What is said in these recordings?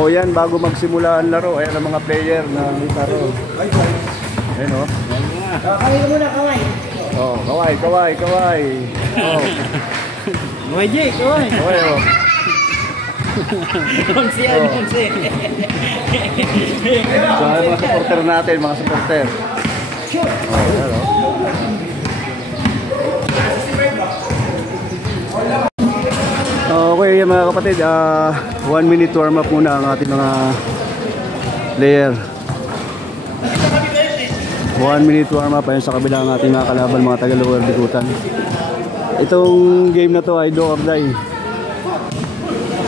O yan, bago magsimula ang laro, ayan ang mga player na laro. Ayan o. Kaway ka muna, kaway. Oh, kaway. Oh. Kaway, Jake, kaway. Kaway o. Onsi yan, onsi. So, mga supporter natin, mga supporter. Oh, ayan o. Okay mga kapatid, 1 minute warm up muna ang ating mga player. 1 minute warm up ayun sa kabila ng ating mga kalaban, mga taga-lower bikutan. Itong game na to ay do or die.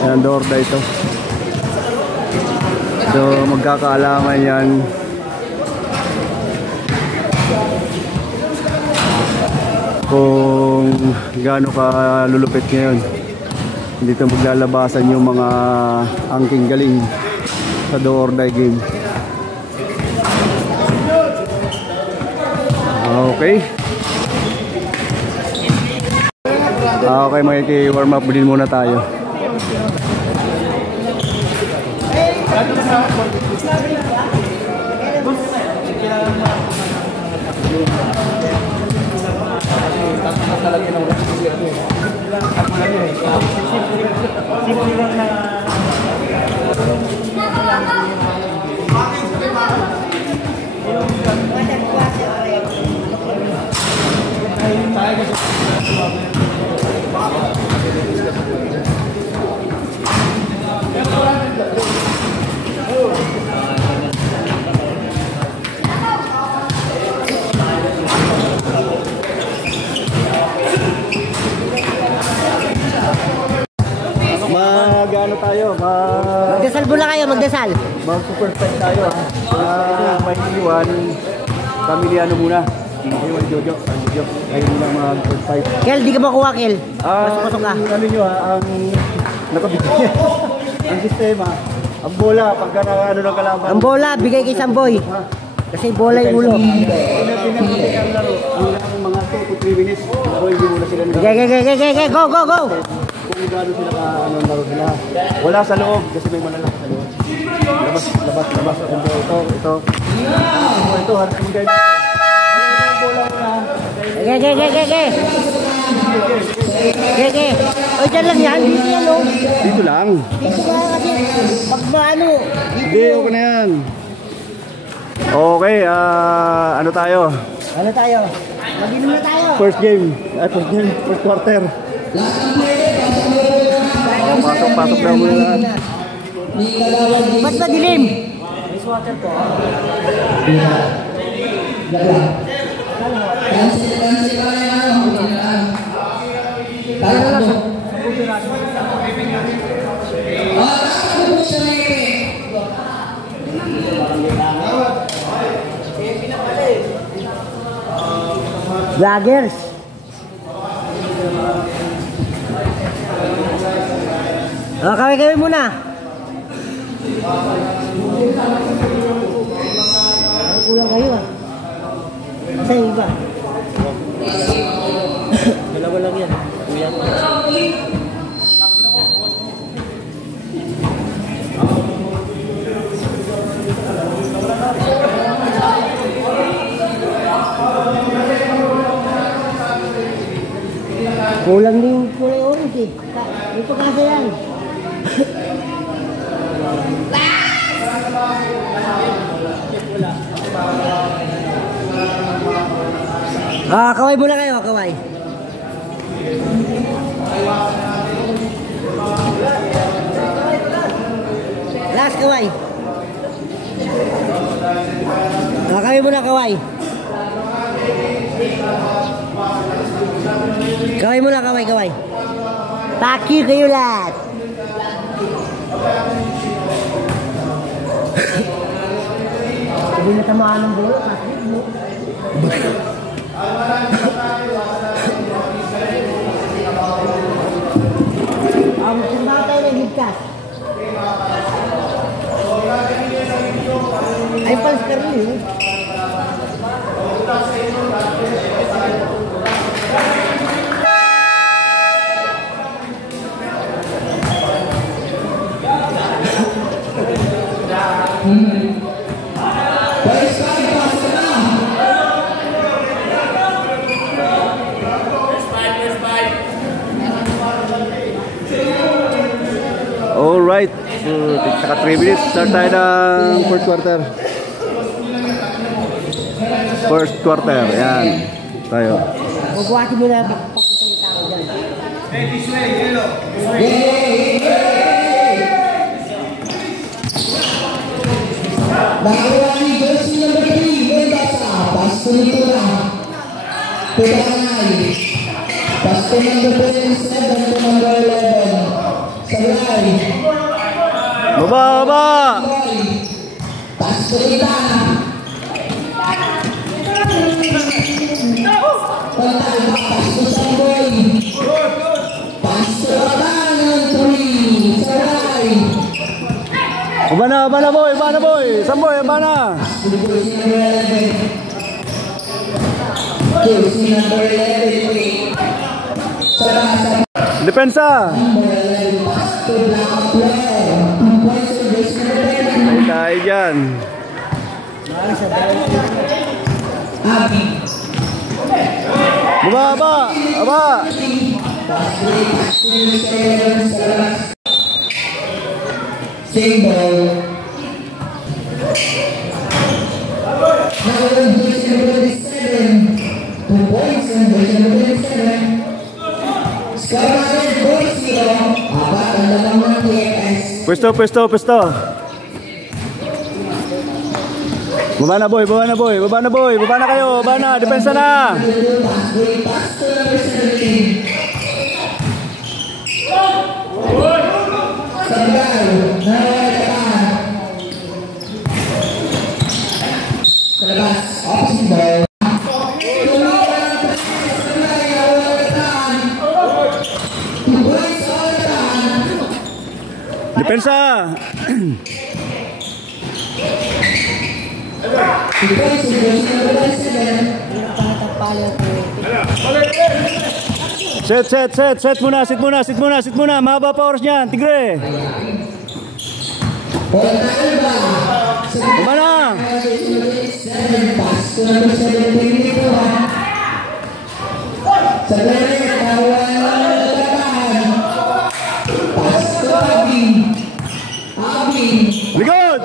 Ayan, do or die ito. So magkakaalaman yan kung gaano ka lulupit ngayon. Dito maglalabasan yung mga angking galing sa do or die game. Okay. Okay, makiki-warm up din muna tayo. Mag-ano tayo? Magdasal muna kayo, magdasal. Mag-super fight tayo ha. May iwan. Pamiliano muna. Iwan Jojo. Kayo muna mag-super fight. Kel, di ka makuha, Kel. Pasok-pasok ka. Ano nyo ha? Ang nakabigay. Ang sistema. Ang bola. Pagka na ano ng kalaban. Ang bola, bigay kay Samboy. Kasi bola yung ulo. Pinapigay ang laro. Ang mga 2 to 3 minutes. Ako hindi muna sila Okay, go. Kung gano'n sila ka, ano, laro sila. Wala sa loob, kasi may malalaki sa loob. Labas. Ito. Ito, harap yung guide. Bola mo na. O, dyan lang yan. Dito yan, o. Dito lang. Dito ka kasi. Pag maano. Hindi, okay na yan. Okay, ano tayo? Mag-inom na tayo. First quarter. Pasok daw muna lahat. Ba't ba dilim? Ice water po. Vloggers. Kaway muna. Kulang kayo ah. Sa iba. Dalawa lang yan. Kuya. Kulang din kulay orange eh. May pagkasa yan. Kaway muna kayo, kaway. Last kaway. Kaway muna, kaway. Kaway muna, kaway. Paki kayo lahat. Hindi na tamaan ng bola. Magsimba tayo ng ligtas. Ay, palis ka rin eh. Alright, so naka 3 minutes, start tayo ng fourth quarter. First quarter, yan. Tayo. Magbuhatin mo na papunta yung tao dyan. Nakuha ni jersey number 3, Mendoza, pasto nito na. Pudanay, pasto number 27 to number 11. Salay. Baba! Pasto nito na. Pantay ba, pasto Samboy. Pasto Abang ng 3, Salay. Bana boy, Samboy, bana. Jersey number 11, Salay. Depensa. Pasto Black player. 2 points to jersey number 10. Tayo dyan. Abi. Baba! Single. Nakuha jersey number 27. 2 points on jersey number 27. Scarlet 4-0. Apat ang dalawang TFS. Pwesto. Baba na boy, kayo, depensa na. Pasto number 17. Sabay. Nawalatan. Sa labas. Opposite ball. Depensa. Set muna. Mahaba pa oras niyan, Tigre. Mana? Likod!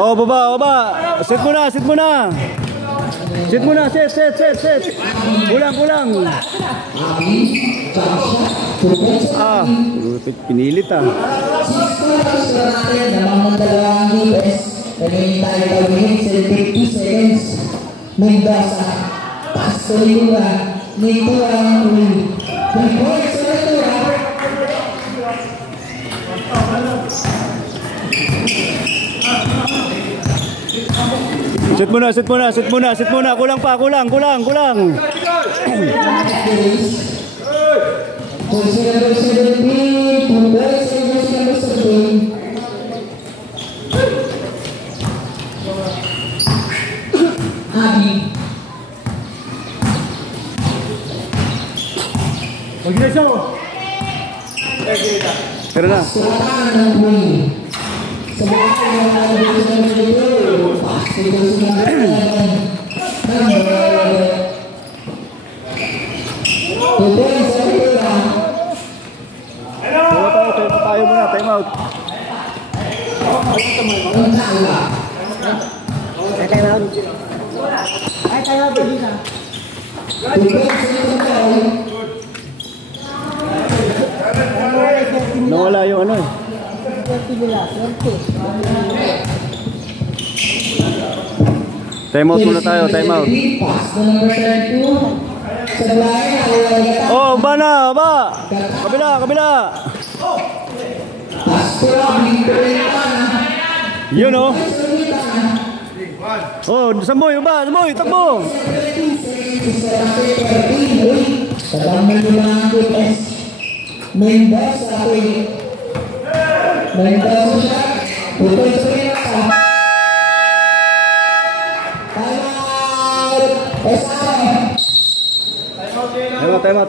Oh, baba. Set muna. Set. Kulang. Pinilit Mendoza, pasto Lingua, Set muna. Kulang. Abi. Tara na. Tayo muna, time out. Nawala yung ano eh. Time out muna tayo, time out. Oh, ba? Kabila. Yun o. Oh, Samboy, ba? Samboy, takbo.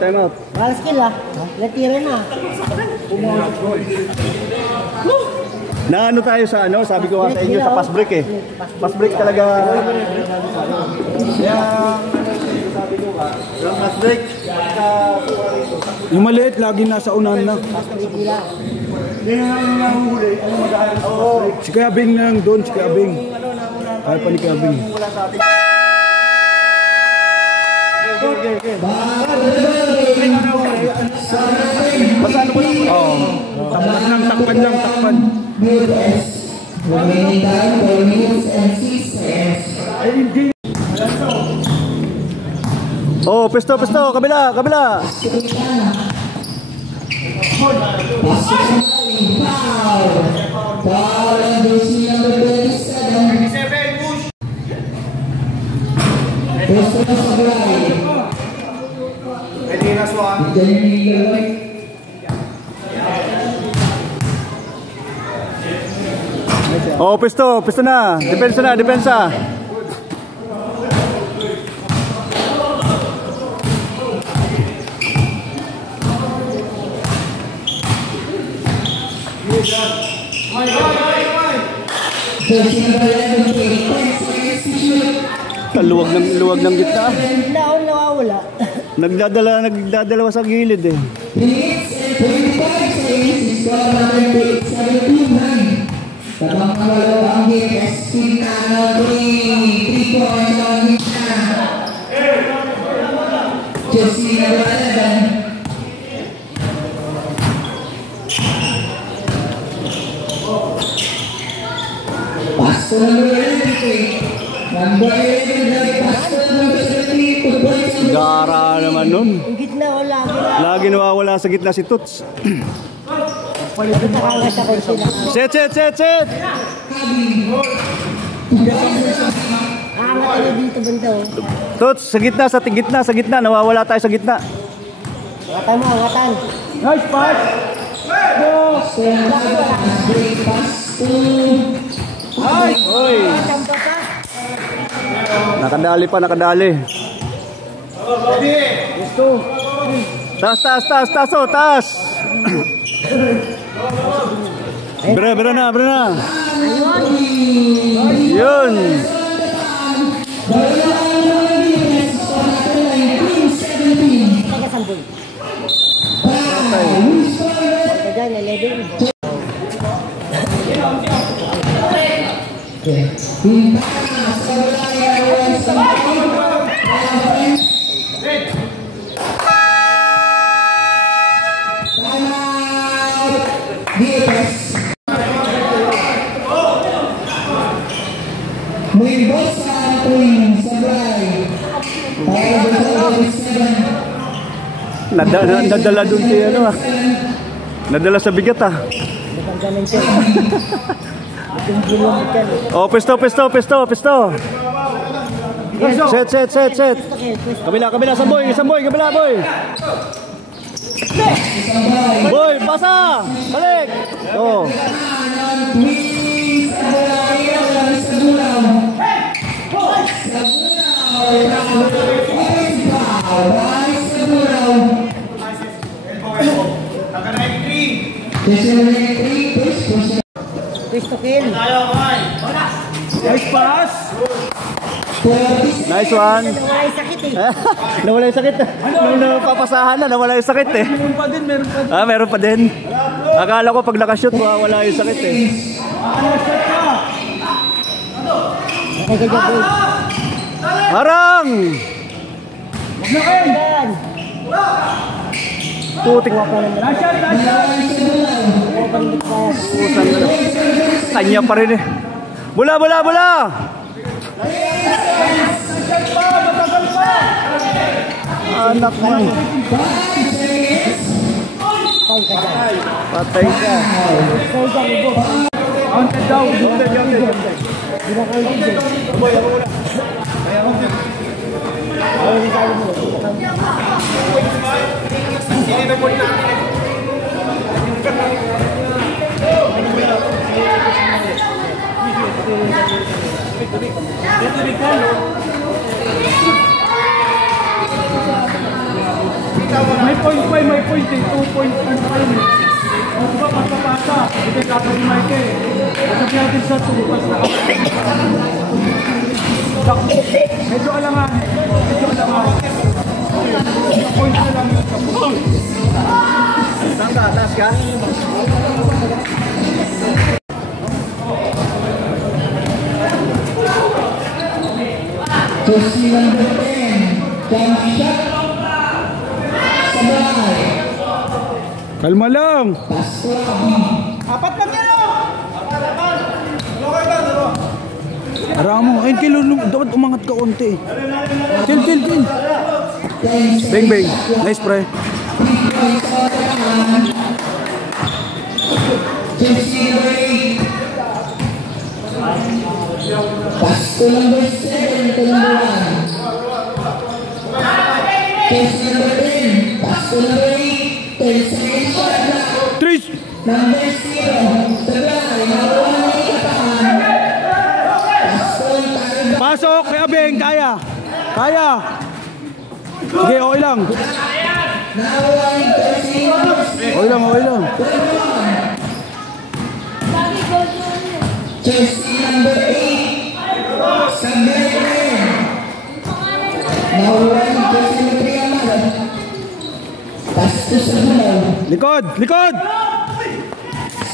Time out. Balas skill ah. Latiran na. Na ano tayo sa ano, sabi ko nga sa inyo sa pass break eh. Pass break talaga. Kaya sabi ko nga, yung pass break. Yung maliit, lagi nasa unahan na. Hindi nga yung nahuhuli. Ano mag-aaral sa pass break? Si Kuya Bing na lang doon, si Kuya Bing. Kaya pa ni Kuya Bing. Wala sa atin. Okay. Basta ano ba lang? Oo. Takpan lang. Oh, pesto, kabila. Oh, pesto na. Depensa. Luwag ng gitna. Nawawala. Nagdadalawa sa gilid eh. Gara naman nun. Yung gitna o lagi. Lagi nawawala sa gitna si Toots. Nakakas ako sila. Set! Aangat ako dito banda o. Toots, sa gitna. Nawawala tayo sa gitna. Angatan mo, angatan. Nice pass! Oy! Nakadali. Taas! Bera na. Yun! Teka, Samboy. Diyan, 11. Nadala dun si ano ah. Nadala sa bigat ah. Oh, pesto. Set. Kabila, Samboy, kabila, boy. Boy, pasa! Balik! Oh. Cristo kill. Nice pass! Nice one. Nawala yung sakit eh. Nawala yung sakit. Nung napapasahan na, nawala yung sakit eh. Meron pa din. Meron pa din. Akala ko pag nakashoot, wala yung sakit eh. Okay, boy. Harang! Yan. Putik. Kanya pa rin eh. Bola! Anak mo. Patay ka dyan. Patay ka. Patay ka, Ibo. Counted daw. May point pa, may point eh. 2 points and 5 minutes. Kung ba pagpapasa, ito yung kapag ni Michael. Sabi natin sa tubukas na medyo alanganin. Medyo alanganin. Point na lang yung kapag. Saan ka? Taas ka? Jersey number 10, Kamshat Sabay. Kalma lang. Pastrabi. Apat lang yan o! Aramo. Ayun, Kil, dapat umangat ka konti. Kil. Bang, bang. Nice, pre. Jersey number 8. Pasto number 7 to number 1. Jersey number 10. Pasto number 8. 10 seconds shot clock. Tris. Number 0. Sabay. Nakuha na ikatahan. Pasto ang targa. Pasok. Kaya, Beng. Kaya. Sige, okay lang. Nakuha ni Jersey number 6. Okay lang. Jersey number 8. Sabay rin. Nakuha ni Jersey number 3 ang malam. Pasto sa bulaw. Likod.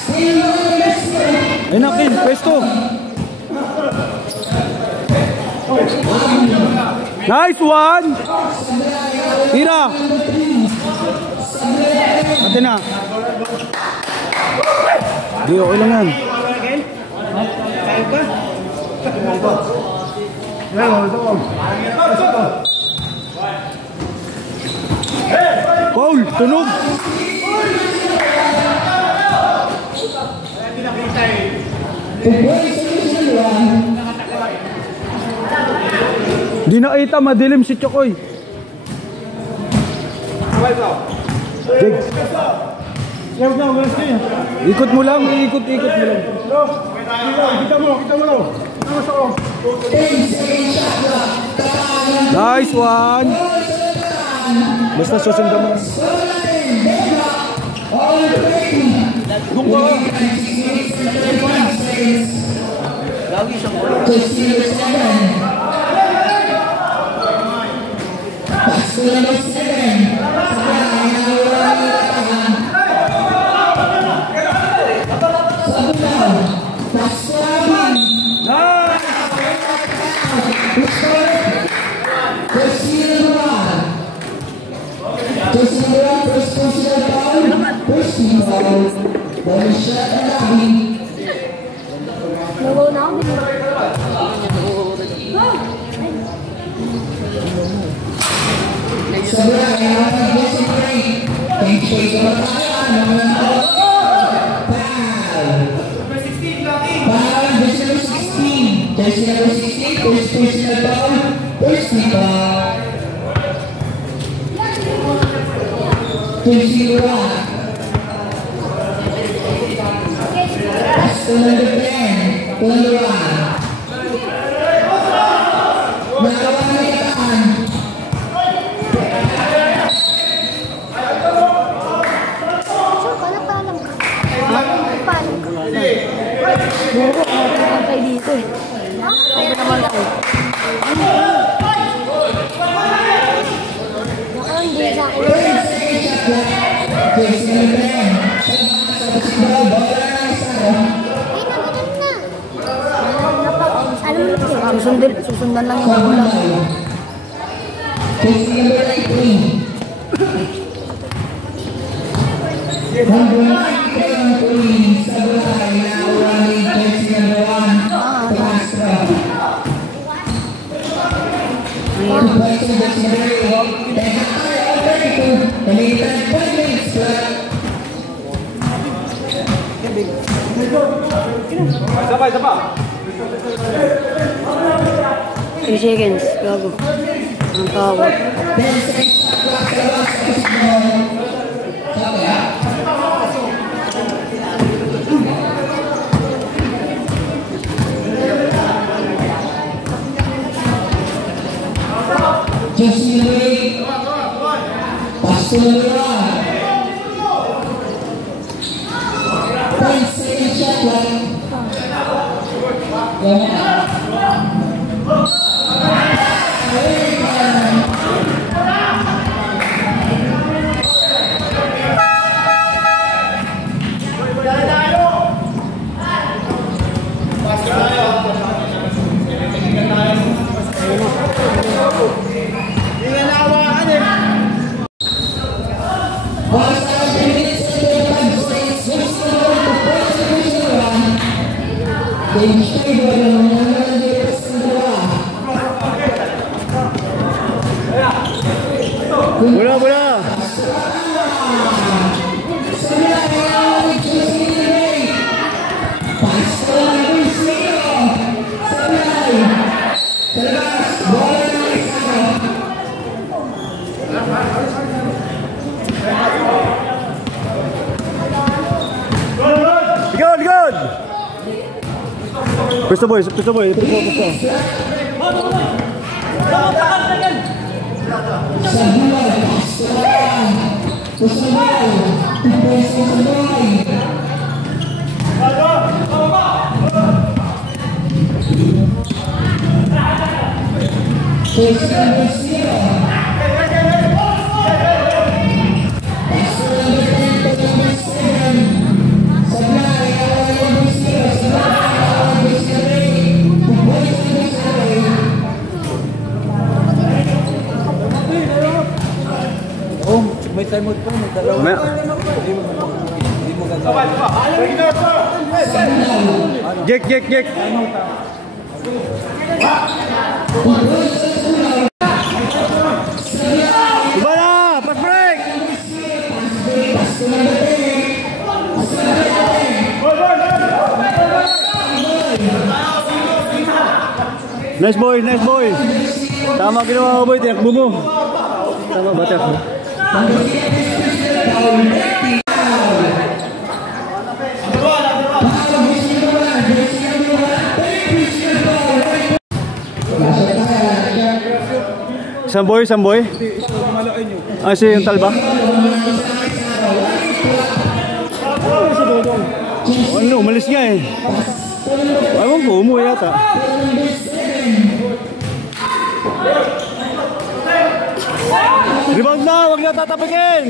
Still number 0. Ayun na, Kil. Pwesto. Nice one. Tira. Ate na. Di, okay lang yan. Paul, tunog. Di nakita, madilim si Chokoy. Jig. Ikot mo lang, ikot mo lang. Kita mo lang. Nice one. Basta susundan mo. Susundan lang yung ulang. Sabay, sabay. 3 seconds. Gago. Ang tawag. 10 seconds clock sa labas. Sabi ha? Jesse Lee. Pastor Lee. 10 seconds shot clock. Bola, bola. Good, good. Pwesto boy, pwesto boy. May time out pa, may dalawa. Hindi mo gagawa. Jek, Jek, Jek. Iba na, pass break. Nice boy, nice boy. Tama ginawa mo boy, tiyakbo mo. Tama ba tiyakbo? Samboy, samboy. Ah, si yung talba. Ano, umalis nga eh. Ewan ko, umuwi yata. Rebound na, wag na tatapikin.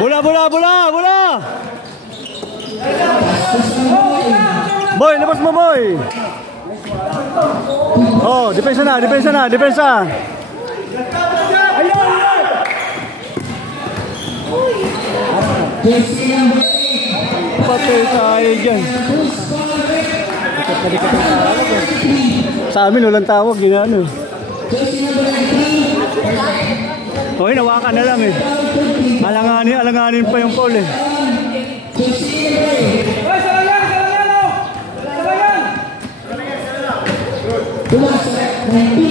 Bola, bola, bola, bola. Boy, labas mo boy. Oh, depensa na, depensa na, depensa. Patay tayo dyan. Sa amin walang tawag, yun ano. Okay, nawakan na lang eh. Alanganin, alanganin pa yung call eh.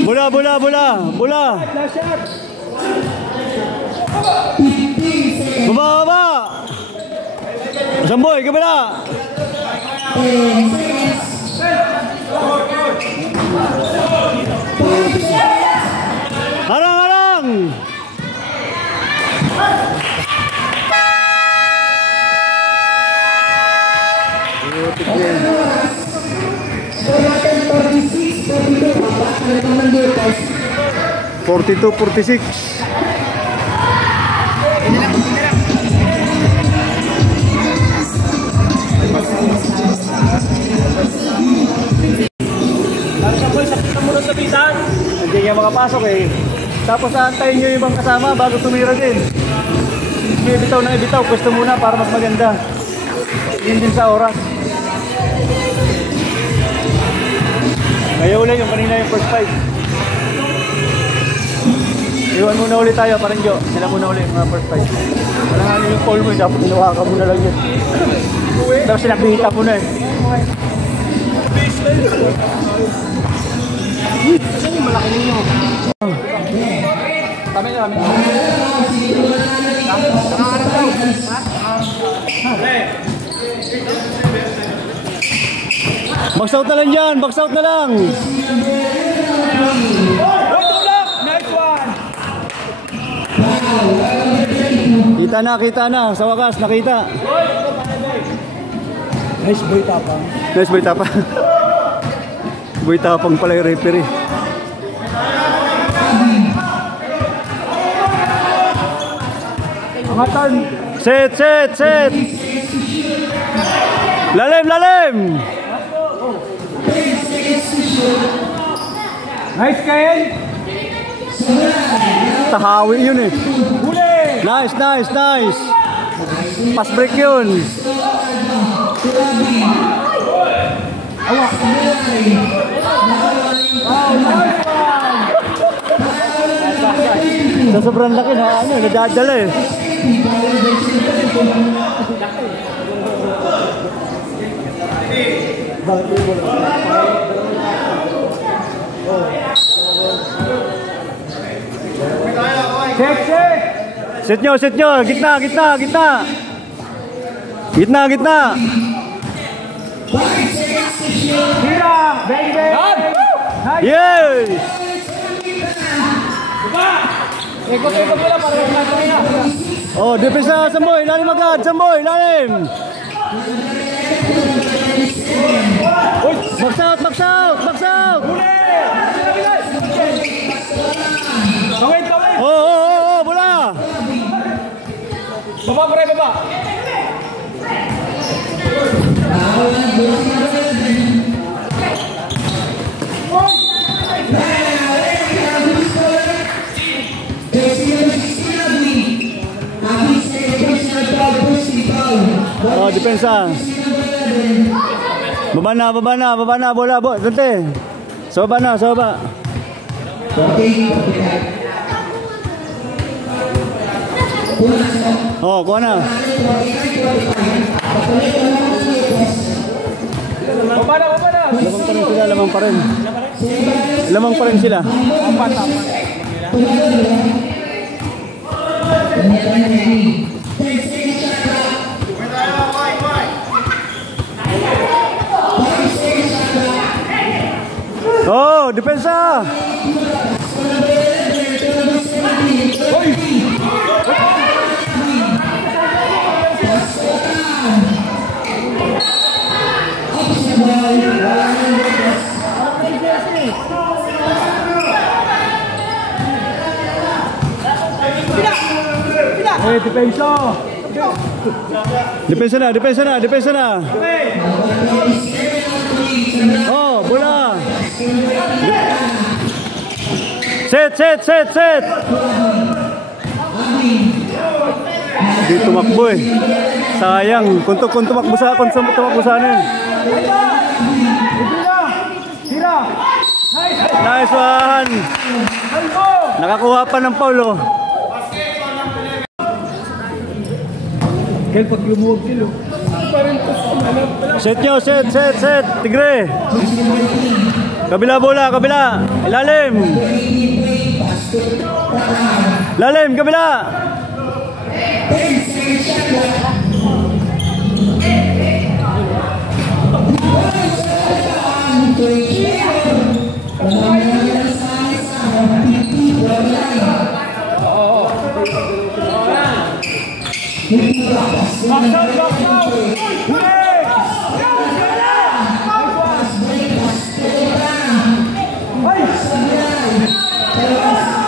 Bola, bola, bola, bola. Baba, baba. Samboy, kabila. Harang, harang. Forty-two, 46. Hindi niya makapasok eh. Tapos aantayin nyo yung ibang kasama bago tumira din. May ibitaw na ibitaw. Pwesto muna para mas maganda. Yun din sa oras. Kaya ulit yung kanina yung first fight. Iwan muna ulit tayo, parang Jo. Sila muna ulit mga first fight. Wala nga yung call mo, dapat nilawakan mo na lang yun. Tapos sinakita mo na eh. Saan yung malaki ninyo? Kami na kami. Box out na lang dyan, box out na lang. Nice one! Kita na, sa wakas, nakita. Nice boy tapang. Nice boy tapang. Boy tapang pala yung referee. Mga turn. Set. Lalim. Nice, Ken. Tahawi yun eh. Huli. Nice. Pass break yun. Sa sobrang laki na nadadala eh. Check. Set nyo. Gitna. Tira. Bang. Nice. Yes! Ikot mo lang para natin na. Oh, depensa Samboy, lalim agad, Samboy, lalim. Box out. Huli. Kawin. Oh, bola. Baba. Oh, depensa. Baba na, bola, dante. Sa baba. Oh, kuha na. Baba na. Lamang pa rin sila. Oh, depensa. Depensa na. Oh, bola. Set. Di tumakbo eh. Sayang. Kung tumakbo sana yun. Tira. Nice one. Nakakuha pa ng Paulo. Kaya pag lumuwag sila. Set nyo. Tigre. Kabila bola. Ilalim. Kabila.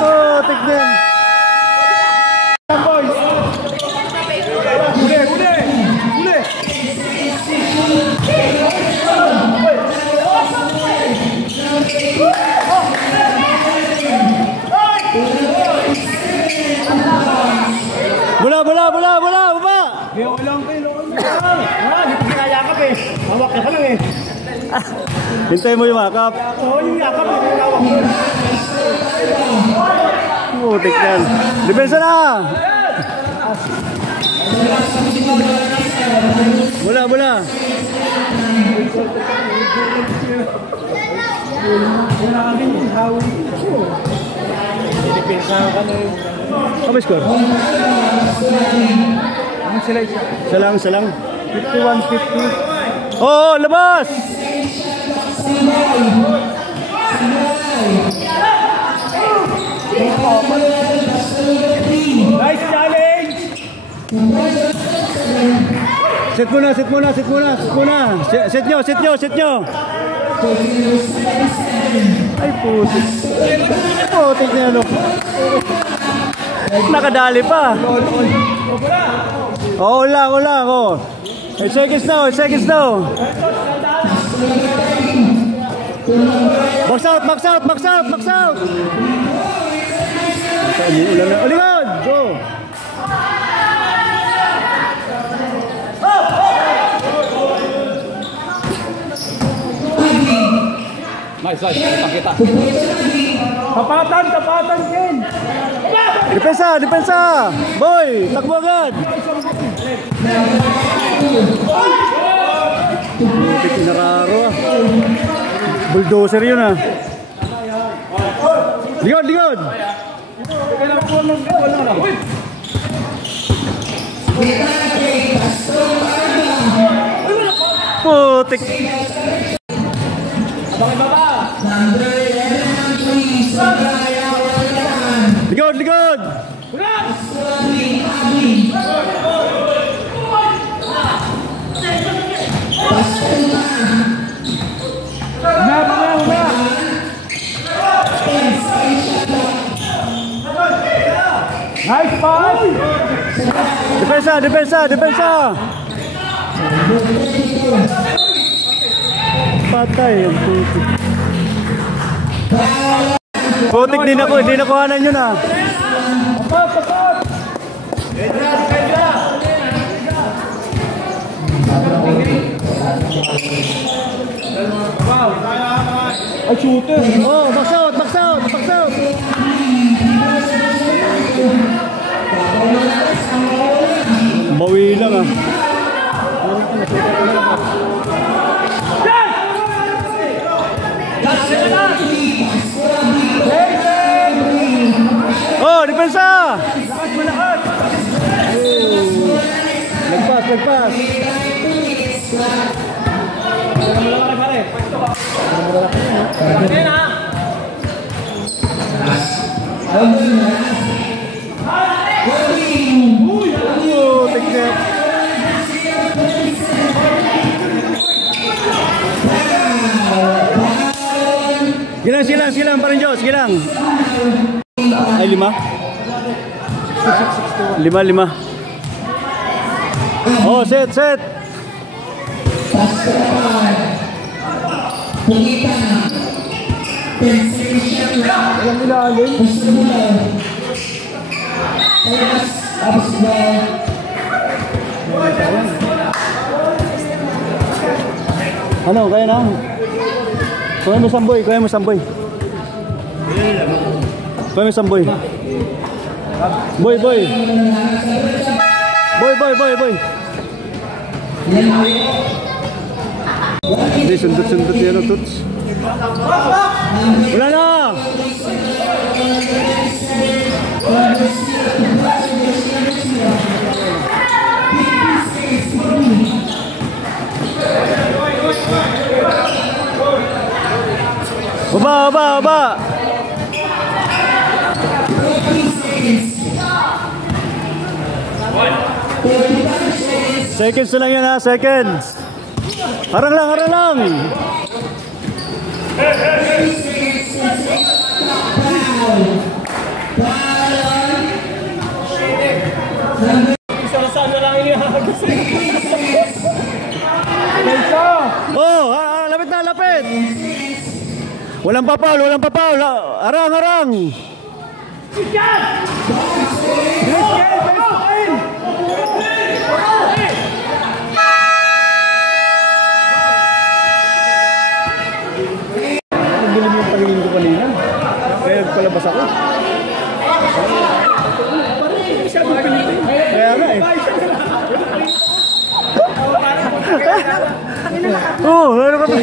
Oh, take them. Bola, baba! Hawak ka lang eh. Hintay mo yung makap. Oo, yung yakap. Putik yan. Depensa na! Bola, bola. Apa skor? Selang. 51-50. Oh, lepas. Nice challenge. Set muna. Set nyo. Ay, putik. Putik niya, no? Nakadali pa. Oh, ulang. Oh. 8 seconds now. Max out. Ulang na. Ulingan. Go. Nice, kita. Tapatan, Ken. Depensa. Boy, takbo agad. Putik nararo ah. Bulldozer yun ah. Ligod. Putik. Ligod. Nice pass. Depensa. Patay ang putik. Putik din ako, hindi nakuhanan yun ah. Ay, shooter. Oh, max out. Bawi lang ah. Oh, depensa. Nagpas. Silang pa rin Diyos, silang. Ay, 5. 5. Oh, set. Ang ilalim. Ano, kaya na? Kaya mo samboy. Boy. Hindi, sundot yan ang tuts. Wala na! Baba! Seconds na lang yan ha, seconds. Harang lang. Oh, lapit. Walang papaul. Harang. Dilim yung pagiging ko kanina. Kaya palabas ako. Oh, ano ka ba?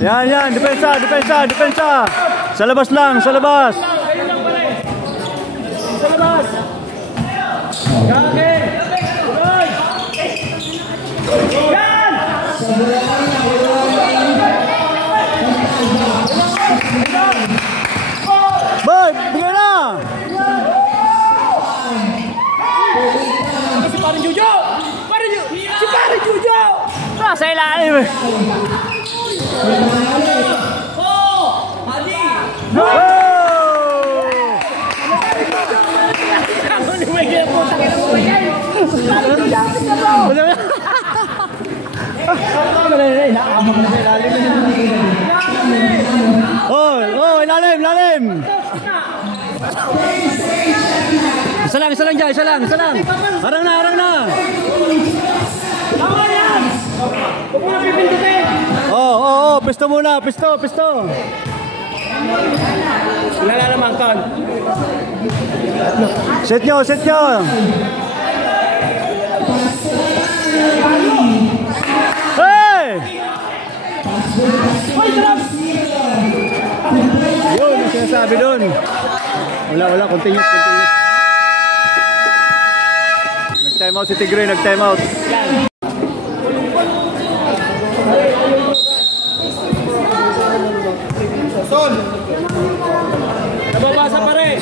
Yan, depensa, depensa, depensa. Sa labas lang, sa labas. Ayun lang pare. Sa labas. Gagi. Hoy. Yan! Boy, bigyan na. Si Paring Jojo! Si Paring Jojo! Sa ilalim. Oh, ilalim. Isa lang dyan, isa lang. Harang na. Tama yan! Huwag mo na pipindutin! Oh, pisto muna, pisto. Wala naman, Ton. Set nyo. Hey! Yun, ang sinasabi doon. Wala, continuous. Nag-time out si Tigre, nag-time out. Son! Nababasa pa rin!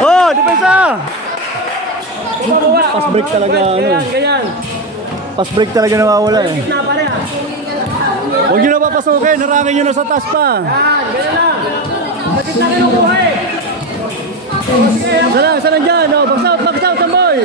Oh, depensa! Pass break talaga, Ganyan. Pass break talaga nawawala eh. Na pare ah. Huwag nyo na papasukin, harangin nyo na sa taas pa. Yan, ganyan lang. Bakit na rin ang buhay? Isa lang dyan, oh. Box out, tamboy.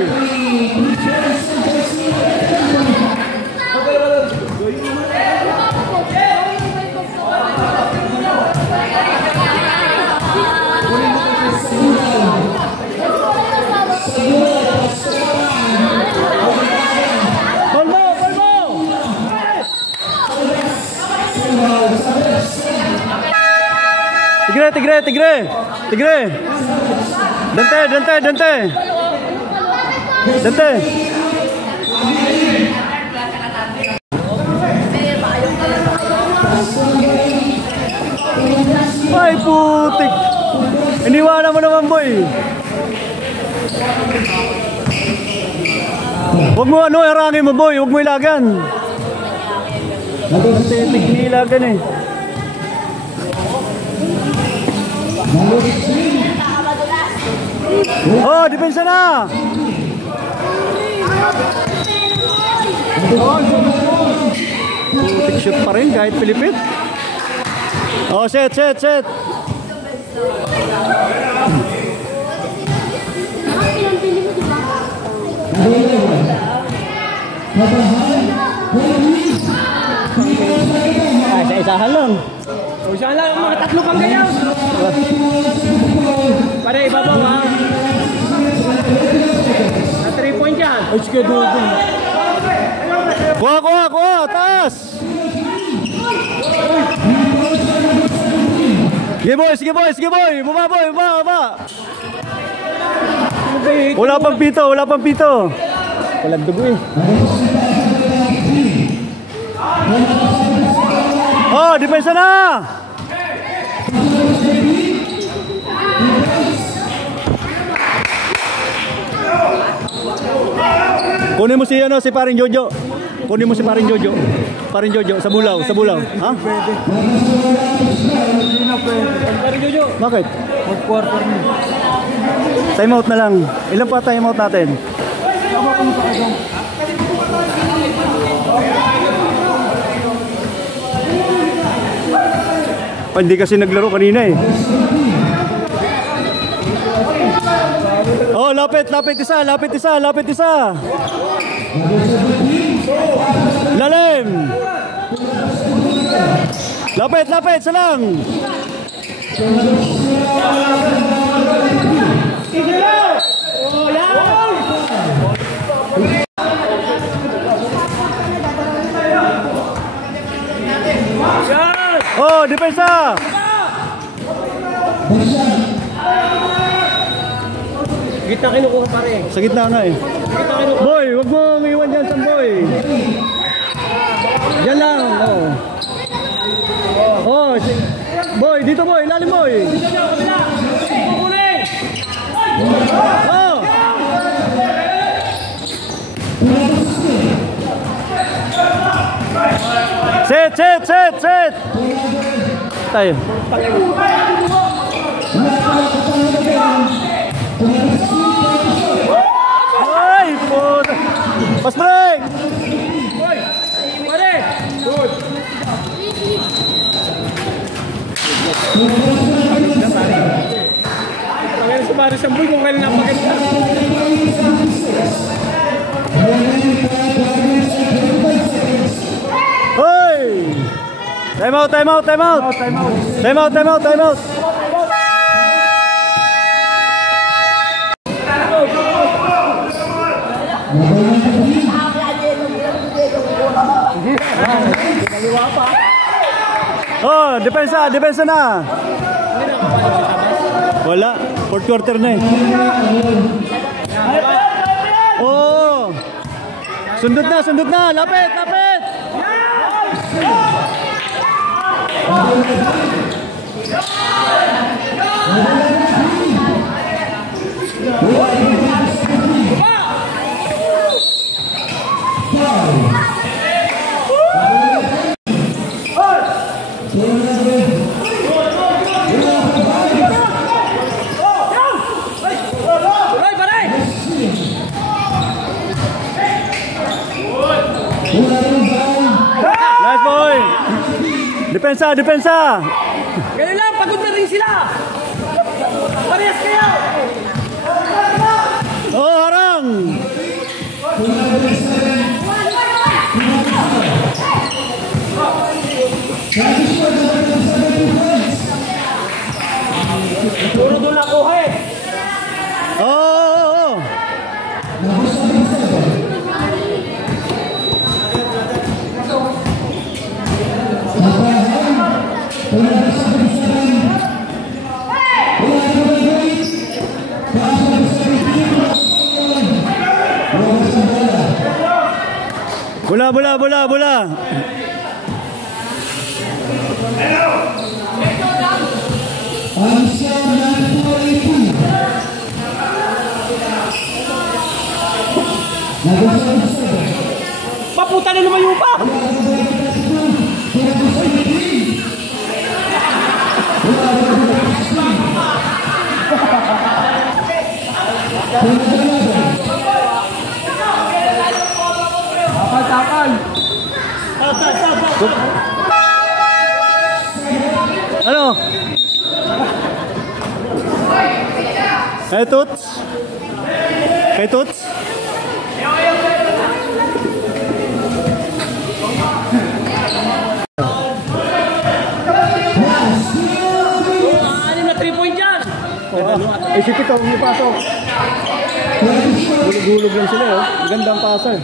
Tigre. Dante. Ay, putik. Iniwanan mo naman, boy. Huwag mo harangin mo, boy. Huwag mo ilagan. Titik nilagan eh. Oh, depensa na. Putik shoot pa rin kahit pilipit. Oh, set. Isa-isahan lang. Isa lang, mga tatlo kang ganyan. Pare, ibabaw ha. Na 3 point yan. Ay, sige, doon. Kuha, taas. Sige boy. Bumaba. Wala pang pito. Walang dugo eh. Oh, depensa na. Kunin mo si Paring Jojo. Paring Jojo sa bulaw. Ha? Paring Jojo. Bakit? Mag-quarter mo. Time out na lang. Ilan pa time out natin? Oh, hindi kasi naglaro kanina eh. Oh, lapit isa. Lalim. Lapit, isa lang. depensa! Gitna kinukuha pare. Sa gitna nga eh. Boy, wag mo iwan dyan, Samboy. Yan lang, oh. Oh, boy, dito boy, lalim boy. Oh. Set. Tayo. Ay, puta. Pas break. Hoy! Pare! Good! Pangyayon sa Paris ang boy kung kailan napaganda. Hoy! Time out. Time out! Oh, depensa na. Wala, fourth quarter na eh. Oh. Sundot na, lapit. Nice boy. Depensa. Ganun lang, pagod na rin sila! Parehas kayo! Oh, harang. Puro doon ako eh! Oh. Bola. Paputa na lumayo pa! Takal! Ano? Kay Toots? Anim na 3-point dyan! Ay, si Pito, umipasok. Gulog lang sila, oh. Magandang pasa, eh.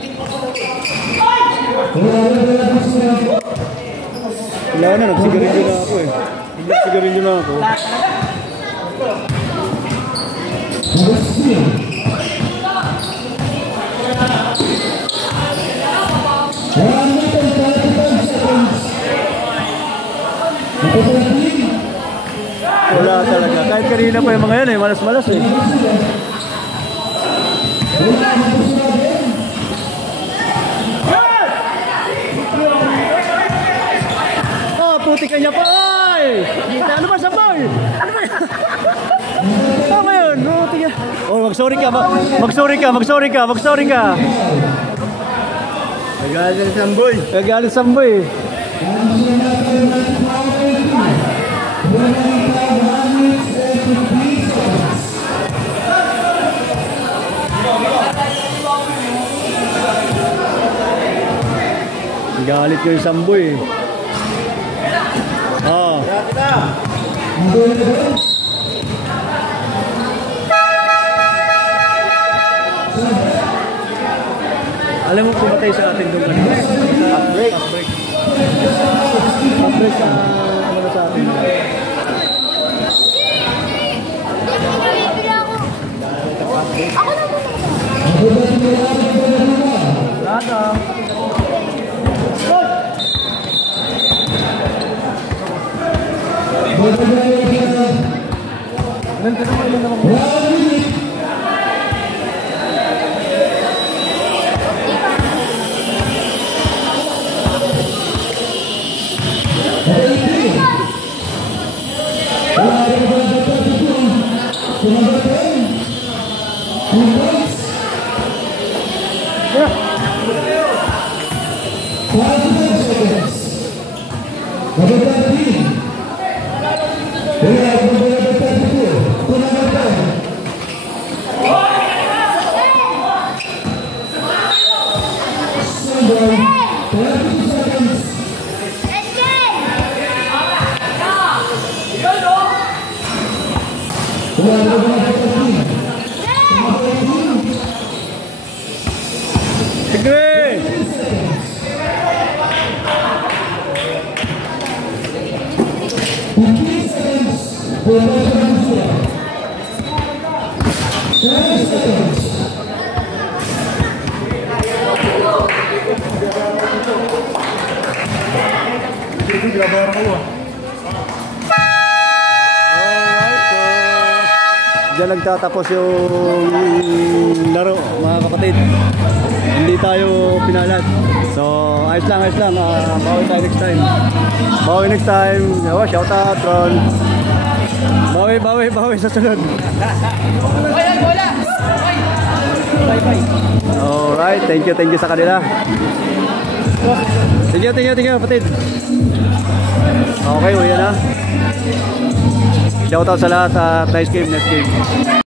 Wala na, nagsigarilyo na ako, eh. Nagsigarilyo na ako. Wala talaga. Kahit kanina pa yung mga yan, eh. Malas-malas, eh. Putik niya pa, ay! Ano ba, Samboy? Ano ba? Tama yun, putik niya. Oh, mag-sorry ka. Nagalit Samboy. Galit ko yung Samboy. Oh. Alam mo pumatay sa atin doon kanina. Break. Pag-press sa ano sa atin. Ako na muna. Lada. Diyan nagtatapos yung laro, mga kapatid. Hindi tayo pinalat. So, ayos lang, ayos lang. Bawi tayo next time. Bawi next time. Oh, shout out, Ron. Bawi sa sunod. Alright, thank you sa kanila. Thank you, kapatid. Okay, uwi na. Shout out sa lahat at nice game, next game.